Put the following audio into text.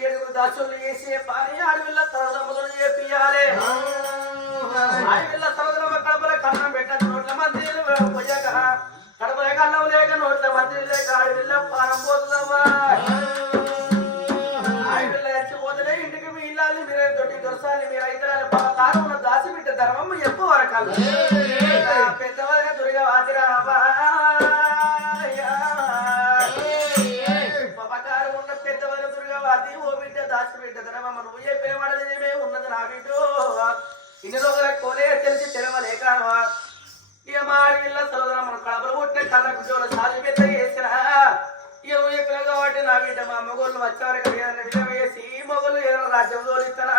ఏడుగురు దాసులు చేసే పని అడవిల్ల తరదములు చేపియాలి అడవిల్ల తరదమ కడపల కన్నం పెట్ట నోట్ల మందిలు పోయాక కడపల కన్నం లేక నోట్ల మందిలు లేక అడవిల్ల పానం పోతుందమ్మా అడవిల్ల చచ్చిపోతేనే ఇంటికి మీ ఇల్లాలి మీరే దొడ్డి దొరసాలి మీరు ఐదరాలు తాను ఉన్న దాసి బిడ్డ ధర్మం ఎక్కువ వరకాలు పెద్దవారిగా దుర్గా వాతిరామా నువ్వు చెప్పిన మాట నిజమే ఉన్నది నా బిడ్డ ఇన్ని రోజుల కోలే తెలిసి తెలవలేక ఇక మా ఇళ్ళ సోదరం మన కడపలు కొట్టిన కళ్ళ గుడ్డోలు సాధి పెద్ద చేసిన ఇక నువ్వు చెప్పిన కాబట్టి నా బిడ్డ మా మొగోళ్ళు వచ్చేవారికి ఏదైనా విధం వేసి మొగోళ్ళు ఏదైనా రాజ్యం తోలిస్తానా